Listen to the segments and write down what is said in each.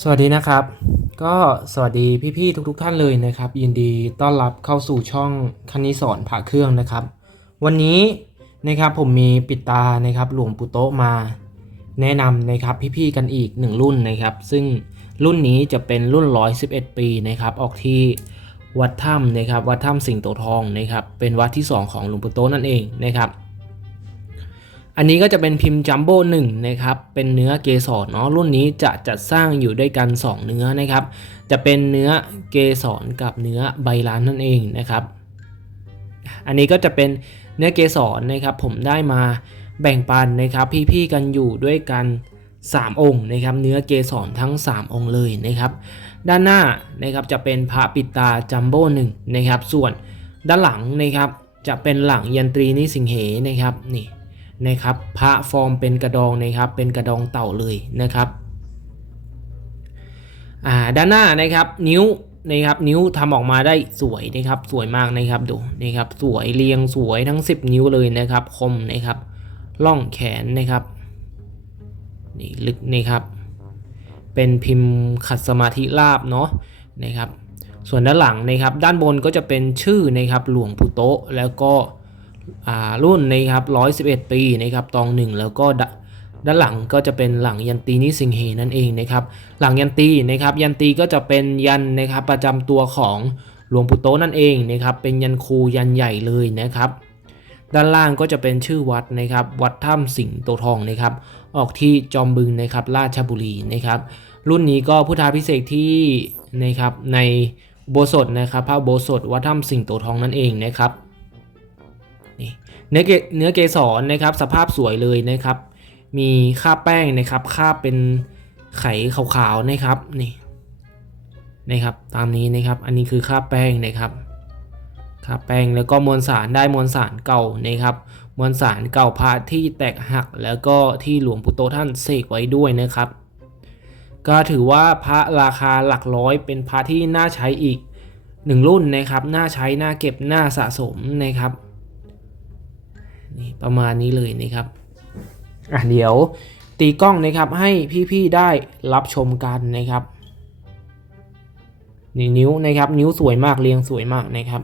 สวัสดีนะครับ ก็สวัสดีพี่ๆทุกๆท่านเลยนะครับ ยินดีต้อนรับเข้าสู่ช่องคณิสอนผ่าเครื่องนะครับ วันนี้นะครับผมมีปิดตานะครับหลวงปู่โตมาแนะนำนะครับพี่ๆกันอีกหนึ่งรุ่นนะครับ ซึ่งรุ่นนี้จะเป็นรุ่น 111 ปีนะครับ ออกที่วัดถ้ำนะครับวัดถ้ำสิงโตทองนะครับ เป็นวัดที่ 2 ของหลวงปู่โตนั่นเองนะครับ อันนี้ก็จะเป็นพิมพ์จัมโบ้หนึ่งนะครับ เป็นเนื้อเกสรเนาะรุ่นนี้จะจัดสร้างอยู่ด้วยกัน 2 เนื้อนะครับ จะเป็นเนื้อเกสรกับเนื้อใบลานนั่นเองนะครับ อันนี้ก็จะเป็นเนื้อเกสรนะครับ ผมได้มาแบ่งปันนะครับ พี่ๆกันอยู่ด้วยกัน 3 องค์นะครับ เนื้อเกสรทั้ง 3 องค์เลยนะครับ ด้านหน้านะครับจะเป็นพระปิตาจัมโบ้หนึ่งนะครับ ส่วนด้านหลังนะครับจะเป็นหลังยันตรีนิสิงเหนะครับนี่ นะครับพระฟอร์มเป็นกระดองนะครับเป็นกระดองเต่าเลยนะครับอ่าด้านหน้านะครับนิ้วนะครับนิ้วทำออกมาได้สวยนะครับสวยมากนะครับดูนะครับสวยเรียงสวยทั้ง 10 นิ้วเลยนะครับคมนะครับล่องแขนนะครับนี่ลึกนะครับ เป็นพิมพ์ขัดสมาธิราบเนาะนะครับ ส่วนด้านหลังนะครับ ด้านบนก็จะเป็นชื่อนะครับหลวงปู่โตแล้วก็ รุ่นนะครับ111 ปีนะครับตองหนึ่งแล้วก็ดด้านหลังก็จะเป็นหลังยันตีนิสิงเหนั่นเองนะครับ หลังยันตีนะครับ ยันตีก็จะเป็นยันนะครับประจำตัวของหลวงปู่โตนั่นเองนะครับ เป็นยันครูยันใหญ่เลยนะครับ ด้านล่างก็จะเป็นชื่อวัดนะครับ วัดถ้ำสิงโตทองนะครับ ออกที่จอมบึงนะครับ ราชบุรีนะครับ รุ่นนี้ก็พุทธาพิเศษที่นะครับในโบสถนะครับ พระโบสถวัดถ้ำสิงโตทองนั่นเองนะครับ เนื้อเกเนื้อเกสรนะครับสภาพสวยเลยนะครับ มีค่าบแป้งนะครับค่าบเป็นไขขาวๆนะครับนี่นะครับตามนี้นะครับอันนี้คือค่าบแป้งนะครับค่าบแป้งแล้วก็มวลสารได้มวลสารเก่านะครับ มวลสารเก่าพระที่แตกหักแล้วก็ที่หลวงปู่โตท่านเสกไว้ด้วยนะครับก็ถือว่าพระราคาหลักร้อยเป็นพระที่น่าใช้อีกหนึ่งรุ่นนะครับ น่าใช้ น่าเก็บ น่าสะสมนะครับ นี่ประมาณนี้เลยนะครับอะเดี๋ยวตีกล้องนะครับให้พี่ๆได้รับชมกันนะครับนี่นิ้วนะครับ นิ้วสวยมากเรียงสวยมากนะครับ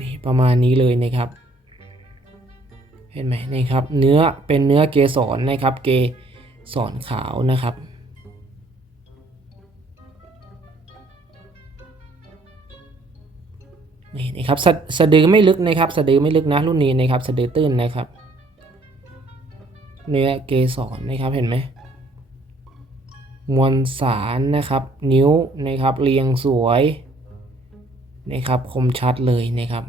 นี่ประมาณนี้เลยนะครับ เห็นไหมนะครับ เนื้อเป็นเนื้อเกสรนะครับ เกสรขาวนะครับ นี่นะครับสสะดือไม่ลึกนะครับ สะดือไม่ลึกนะรุ่นนี้นะครับ สะดือตื้นนะครับ เนื้อเกสรนะครับเห็นไหมมวลสารนะครับ นิ้วนะครับเรียงสวยนะครับ คมชัดเลยนะครับ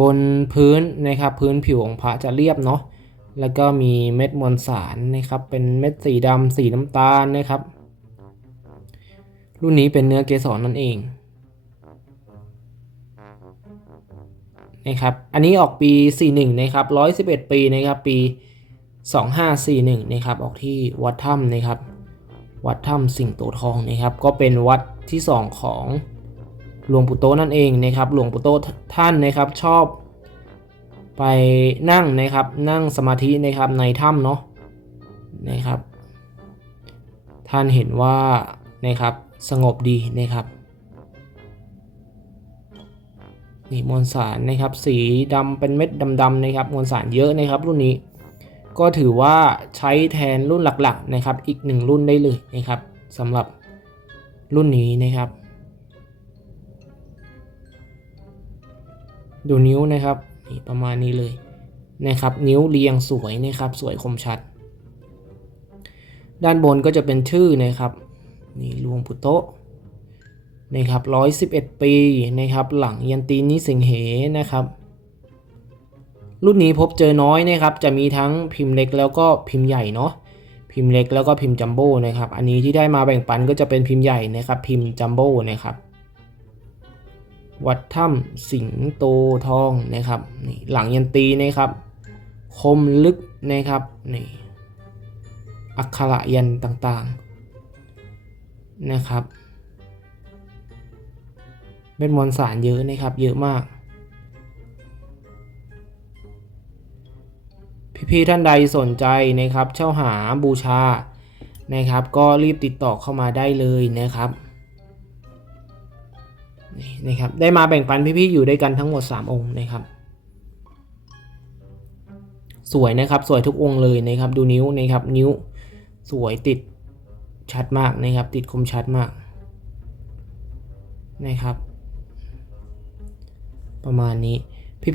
บนพื้นนะครับพื้นผิวของพระจะเรียบเนาะแล้วก็มีเม็ดมวลสารนะครับ เป็นเม็ดสีดำสีน้ำตาลนะครับ รุ่นนี้เป็นเนื้อเกสรนั่นเอง นะครับอันนี้ออกปี 41นะครับ111 ปีนะครับปี 2541นะครับออกที่วัดถ้ำนะครับวัดถ้ำสิงโตทองนะครับก็เป็นวัดที่ 2 ของหลวงปู่โตนั่นเองนะครับหลวงปู่โตท่านนะครับชอบไปนั่งนะครับนั่งสมาธินะครับในถ้ำเนาะนะครับ ท่านเห็นว่านะครับสงบดีนะครับ นี่มวลสารนะครับสีดำเป็นเม็ดดำๆนะครับมวลสารเยอะนะครับรุ่นนี้ ก็ถือว่าใช้แทนรุ่นหลักๆนะครับอีกหนึ่งรุ่นได้เลยนะครับสำหรับรุ่นนี้นะครับ ดูนิ้วนะครับนี่ประมาณนี้เลยนะครับนิ้วเรียงสวยนะครับสวยคมชัด ด้านบนก็จะเป็นชื่อนะครับนี่ลวงปู่โตะ นะครับ111ปีนะครับหลังยันตีนิสิงเหนะครับรุ่นนี้พบเจอน้อยนะครับจะมีทั้งพิมพ์เล็กแล้วก็พิมพ์ใหญ่เนาะพิมพ์เล็กแล้วก็พิมพ์จัมโบ้นะครับอันนี้ที่ได้มาแบ่งปันก็จะเป็นพิมพ์ใหญ่นะครับพิมพ์จัมโบ้นะครับวัดถ้ำสิงโตทองนะครับนี่หลังยันตีนะครับ คมลึกนะครับนี่อักขระยันต่างๆนะครับ เป็นมวลสารเยอะนะครับ เยอะมาก พี่ๆท่านใดสนใจนะครับ เช่าหาบูชานะครับ ก็รีบติดต่อเข้ามาได้เลยนะครับนี่นะครับ ได้มาแบ่งปันพี่ๆอยู่ด้วยกันทั้งหมด 3 องค์นะครับ สวยนะครับสวยทุกองค์เลยนะครับ ดูนิ้วนะครับ นิ้วสวยติดชัดมากนะครับ ติดคมชัดมากนะครับ ประมาณนี้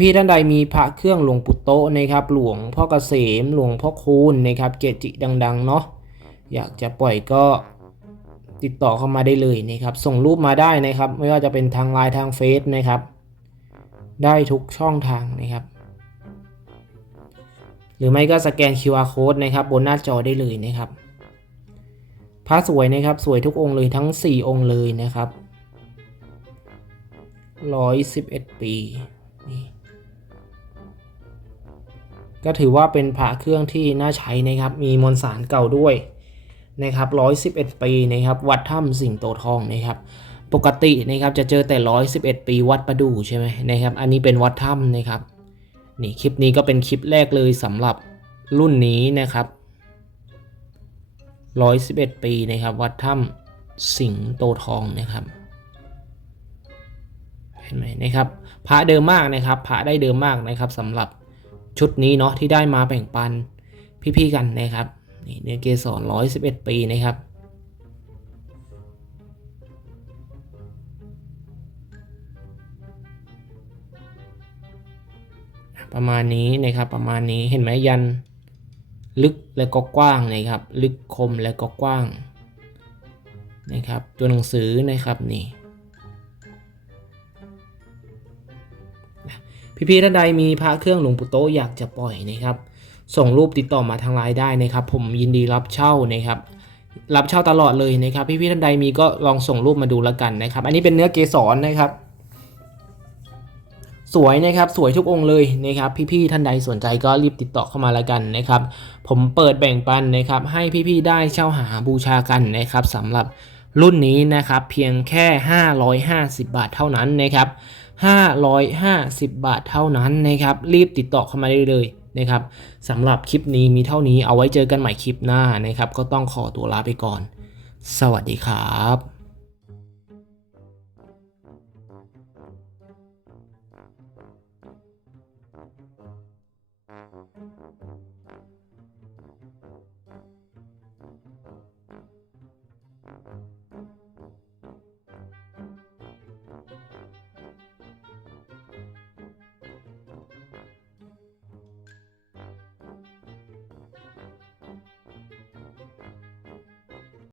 พี่ๆท่านใดมีพระเครื่องหลวงปู่โตนะครับ หลวงพ่อเกษม หลวงพ่อคูณนะครับ เกจิดังๆเนาะ อยากจะปล่อยก็ติดต่อเข้ามาได้เลยนะครับ ส่งรูปมาได้นะครับ ไม่ว่าจะเป็นทางไลน์ทางเฟซนะครับ ได้ทุกช่องทางนะครับ หรือไม่ก็สแกน QR code นะครับ บนหน้าจอได้เลยนะครับพระสวยนะครับ สวยทุกองค์เลยทั้ง 4 องค์เลยนะครับ 111ปีนี่ก็ถือว่าเป็นพระเครื่องที่น่าใช้นะครับ มีมวลสารเก่าด้วยนะครับ111ปีนะครับวัดถ้ำสิงโตทองนะครับปกตินะครับจะเจอแต่111ปีวัดประดู่ใช่ไหมนะครับอันนี้เป็นวัดถ้ำนะครับนี่คลิปนี้ก็เป็นคลิปแรกเลยสำหรับรุ่นนี้นะครับ111ปีนะครับวัดถ้ำสิงโตทองนะครับ เห็นไหมนะครับพระเดิมมากนะครับพระได้เดิมมากนะครับสำหรับชุดนี้เนาะที่ได้มาแบ่งปันพี่ๆกันนะครับนี่เนื้อเกสร111ปีนะครับประมาณนี้นะครับประมาณนี้เห็นไหมยันลึกและก็กว้างนะครับ ลึกคมและก็กว้างนะครับ ตัวหนังสือนะครับนี่ พี่ๆท่านใดมีพระเครื่องหลวงปู่โตอยากจะปล่อยนะครับ ส่งรูปติดต่อมาทางไลน์ได้นะครับ ผมยินดีรับเช่านะครับ รับเช่าตลอดเลยนะครับ พี่ๆท่านใดมีก็ลองส่งรูปมาดูแล้วกันนะครับ อันนี้เป็นเนื้อเกสรนะครับ สวยนะครับสวยทุกองค์เลยนะครับ พี่ๆท่านใดสนใจก็รีบติดต่อเข้ามาแล้วกันนะครับ ผมเปิดแบ่งปันนะครับ ให้พี่ๆได้เช่าหาบูชากันนะครับสำหรับรุ่นนี้นะครับเพียงแค่ 550 บาทเท่านั้นนะครับ 550 บาทเท่านั้นนะครับ รีบติดต่อเข้ามาได้เลยนะครับสำหรับคลิปนี้มีเท่านี้เอาไว้เจอกันใหม่คลิปหน้านะครับ ก็ต้องขอตัวลาไปก่อน สวัสดีครับ